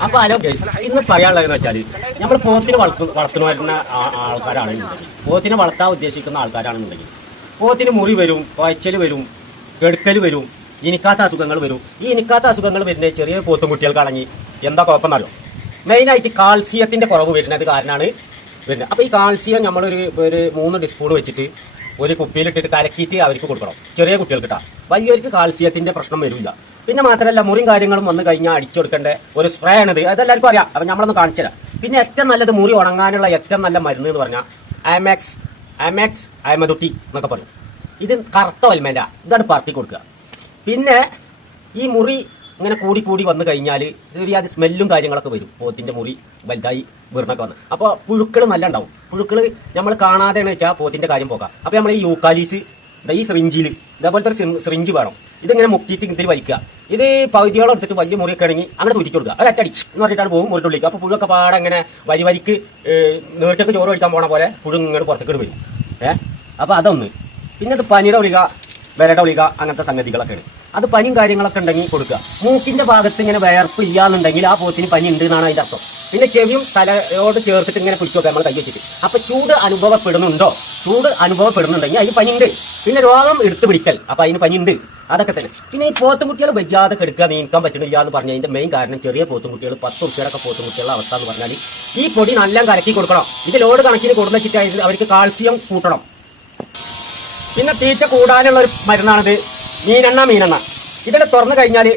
അപ്പൊ hello guys ഇന്ന് പറയാനുള്ളതെന്ന് വെച്ചാൽ നമ്മൾ പോത്തിനെ വളർത്തു വളർത്തുന്ന വരുന്ന ആൾക്കാരാണെന്നുണ്ടെങ്കിൽ പോത്തിനെ വളർത്താൻ ഉദ്ദേശിക്കുന്ന ആൾക്കാരാണെന്നുണ്ടെങ്കിൽ പോത്തിന് മുറി വരും കൊയച്ചൽ വരും കെടുക്കൽ വരും ഇനിക്കാത്ത അസുഖങ്ങൾ വരും. ഈ ഇനിക്കാത്ത അസുഖങ്ങൾ വരുന്ന ചെറിയ പോത്തും കുട്ടികൾക്കാണെങ്കിൽ എന്താ കുഴപ്പമെന്നറിയോ? മെയിനായിട്ട് കാൽസ്യത്തിന്റെ കുറവ് വരുന്നത് കാരണമാണ് വരുന്നത്. അപ്പൊ ഈ കാൽസ്യം നമ്മളൊരു ഒരു മൂന്ന് ഡിസ്പൂൺ വെച്ചിട്ട് ഒരു കുപ്പിയിലിട്ടിട്ട് കലക്കിയിട്ട് അവർക്ക് കൊടുക്കണം. ചെറിയ കുട്ടികൾക്ക് കിട്ടാം വലിയവർക്ക് കാൽസ്യത്തിന്റെ പ്രശ്നം വരില്ല പിന്നെ മാത്രമല്ല മുറിയും കാര്യങ്ങളും വന്നു കഴിഞ്ഞാൽ അടിച്ചു കൊടുക്കേണ്ട ഒരു സ്പ്രേ ആണിത്. അതെല്ലാവർക്കും അറിയാം. അപ്പം നമ്മളൊന്ന് കാണിച്ചു തരാം. പിന്നെ ഏറ്റവും നല്ലത് മുറി ഉണങ്ങാനുള്ള ഏറ്റവും നല്ല മരുന്ന് എന്ന് പറഞ്ഞാൽ ആമാക്സ് ആമാക്സ് ആമതുട്ടി എന്നൊക്കെ പറയും. ഇത് കറുത്ത വൽമേന്റെ ഇതാണ് പാർട്ടി കൊടുക്കുക. പിന്നെ ഈ മുറി ഇങ്ങനെ കൂടി കൂടി വന്നു കഴിഞ്ഞാൽ അത് സ്മെല്ലും കാര്യങ്ങളൊക്കെ വരും. പോത്തിന്റെ മുറി വലുതായി വീർന്നൊക്കെ വന്ന്. അപ്പോൾ പുഴുക്കൾ നല്ല ഉണ്ടാവും. പുഴുക്കൾ നമ്മൾ കാണാതെയാണ് വെച്ചാൽ പോത്തിന്റെ കാര്യം പോകാം. അപ്പോൾ നമ്മൾ ഈ യൂക്കാലീസ് ഇതാ ഈ സിറിഞ്ചിൽ ഇതേപോലത്തെ ഒരു സിറിഞ്ച് വേണം. ഇതിങ്ങനെ മുക്കിയിട്ട് ഇതിൽ വലിക്കുക. ഇത് പകുതിയോളം എടുത്തിട്ട് വലിയ മുറിയൊക്കെ ഇറങ്ങി അങ്ങനെ തുരിച്ചു കൊടുക്കുക. ഒരു അറ്റടിച്ച് എന്ന് പറഞ്ഞിട്ടാണ് പോകും മുറിന്റെ ഉള്ളിലേക്ക്. അപ്പോൾ പുഴുവൊക്കെ പാടെ അങ്ങനെ വരി വരിക്ക് നേർക്കൊക്കെ ചോറ് കഴിക്കാൻ പോണ പോലെ പുഴു ഇങ്ങോട്ട് പുറത്തേക്ക് വരും. ഏഹ് അപ്പോൾ അതൊന്ന്. പിന്നെ അത് പനിയുടെ ഗുളിക വിരയുടെ ഗുളിക അങ്ങനത്തെ സംഗതികളൊക്കെയാണ് അത് പനിയും കാര്യങ്ങളൊക്കെ ഉണ്ടെങ്കിൽ കൊടുക്കുക. മൂക്കിന്റെ ഭാഗത്ത് ഇങ്ങനെ വയർപ്പ് ഇല്ലാന്നുണ്ടെങ്കിൽ ആ പോത്തിന് പനി ഉണ്ട് എന്നാണ് അതിന്റെ അർത്ഥം. പിന്നെ ചെവിയും തലയോട് ചേർത്തിട്ട് ഇങ്ങനെ കുളിച്ചു നോക്കാം നമ്മൾ കൈ വെച്ചിട്ട്. അപ്പൊ ചൂട് അനുഭവപ്പെടുന്നുണ്ടോ? ചൂട് അനുഭവപ്പെടുന്നുണ്ടെങ്കിൽ അതിന് ഉണ്ട്. പിന്നെ രോഗം എടുത്തു പിടിക്കൽ അപ്പൊ അതിന് പനിയുണ്ട് അതൊക്കെ തന്നെ. പിന്നെ ഈ പോത്തുംകുട്ടികൾ വെജാതെ കെടുക്കുക നീക്കാൻ പറ്റുന്നില്ല എന്ന് പറഞ്ഞ അതിന്റെ മെയിൻ കാരണം ചെറിയ പോത്തുംകുട്ടികൾ പത്ത് ഉറുപ്പികളൊക്കെ പോത്തുംകുട്ടികളുടെ അവസ്ഥ എന്ന് പറഞ്ഞാൽ ഈ പൊടി നല്ല കലക്കി കൊടുക്കണം. ഇത് ലോഡ് കണക്കിന് കൊടുന്ന വെച്ചിട്ട് അവർക്ക് കാൽസ്യം കൂട്ടണം. പിന്നെ തീറ്റ കൂടാനുള്ള ഒരു മരുന്നാണിത്. മീനെണ്ണ മീനെണ്ണ. ഇതിനെ തുറന്നു കഴിഞ്ഞാൽ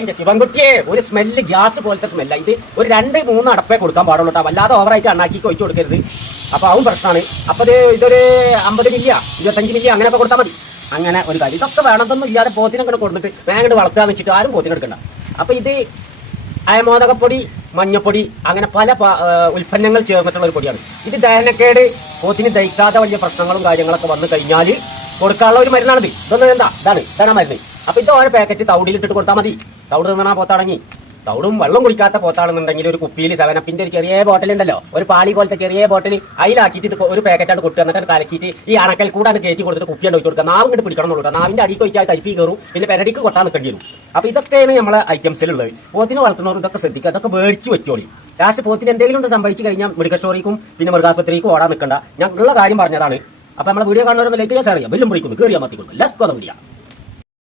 ഇന്റെ ശിവൻകുട്ടിയെ ഒരു സ്മെല്ല് ഗ്യാസ് പോലത്തെ സ്മെല്ല ഇത് ഒരു രണ്ട് മൂന്ന് അടപ്പേ കൊടുക്കാൻ പാടുള്ളൂ കേട്ടോ വല്ലാതെ ഓവറായിട്ട് അണ്ണാക്കി ഒഴിച്ചു കൊടുക്കരുത്. അപ്പൊ അതും പ്രശ്നമാണ്. അപ്പൊ ഇത് ഇതൊരു അമ്പത് മില്ലിയ ഇരുപത്തഞ്ച് മില്ലിയ അങ്ങനെയൊക്കെ കൊടുത്താൽ മതി. അങ്ങനെ ഒരു കാര്യം. ഇതൊക്കെ വേണമെന്നൊന്നും ഇല്ലാതെ പോത്തിനെ കൊണ്ട് കൊടുത്തിട്ട് വേഗം വളർത്താന്ന് വെച്ചിട്ട് ആരും പോത്തിനെടുക്കണ്ട അപ്പൊ ഇത് അയമോദകപ്പൊടി മഞ്ഞപ്പൊടി അങ്ങനെ പല ഉൽപ്പന്നങ്ങൾ ചേർന്നിട്ടുള്ള ഒരു പൊടിയാണ്. ഇത് ദഹനക്കേട് പോത്തിന് ദഹിക്കാതെ വലിയ പ്രശ്നങ്ങളും കാര്യങ്ങളൊക്കെ വന്നു കഴിഞ്ഞാൽ കൊടുക്കാനുള്ള ഒരു മരുന്നാണിത്. ഇതൊന്നും എന്താ? ഇതാണ് ഇതാണ് മരുന്ന്. അപ്പൊ ഇത് ഓരോ പാക്കറ്റ് തൗടിയിലിട്ടിട്ട് കൊടുത്താൽ മതി. തൗട് തിന്നണ പോത്താടങ്ങി തൗടും വെള്ളം കുടിക്കാത്ത പോത്താണെന്നുണ്ടെങ്കിൽ ഒരു കുപ്പിയിൽ സെവനപ്പിന്റെ ഒരു ചെറിയ ബോട്ടിൽ ഉണ്ടല്ലോ. ഒരു പാളി പോലത്തെ ചെറിയ ബോട്ടിൽ അതിലാക്കിയിട്ട് ഇത് ഒരു പാക്കറ്റാണ് കുട്ടി എന്നിട്ട് തലക്കിയിട്ട് ഈ അണക്കൽ കൂടാണ് കയറ്റി കൊടുത്തിട്ട് കുപ്പിയാണ് ഒഴിച്ചു കൊടുക്കുക. നാവും ഇങ്ങോട്ട് പിടിക്കണം കൊടുക്കുക നാവിന്റെ അടിക്ക് ഒഴിച്ചാൽ തരിപ്പി കയറും. പിന്നെ പെരടിക്ക് കൊട്ടാൻ നിൽക്കേണ്ടി വരും. അപ്പൊ ഇതൊക്കെയാണ് നമ്മളെ ഐറ്റംസിലുള്ളത്. പോത്തിനെ വളർത്തുന്നവർ ഇതൊക്കെ ശ്രദ്ധിക്കുക. അതൊക്കെ മേടിച്ച് വെച്ചോളി. ലാസ്റ്റ് പോത്തിന് എന്തെങ്കിലും സംഭവിച്ചു കഴിഞ്ഞാൽ മെഡിക്കൽ സ്റ്റോറിക്കും പിന്നെ മൃഗാസ്പത്രിക്കും ഓടാൻ നിൽക്കണ്ട. ഞാൻ ഉള്ള കാര്യം പറഞ്ഞതാണ്. അപ്പൊ നമ്മളെ വീഡിയോ കാണുന്നവരൊന്നും ലൈക്ക് ചെയ്യാൻ ചെയ്യാം. ബെല്ലും വിളിക്കുന്നു കയറിയാൽ മതിക്കുന്നു ലെസ് കൊത വീഡിയോ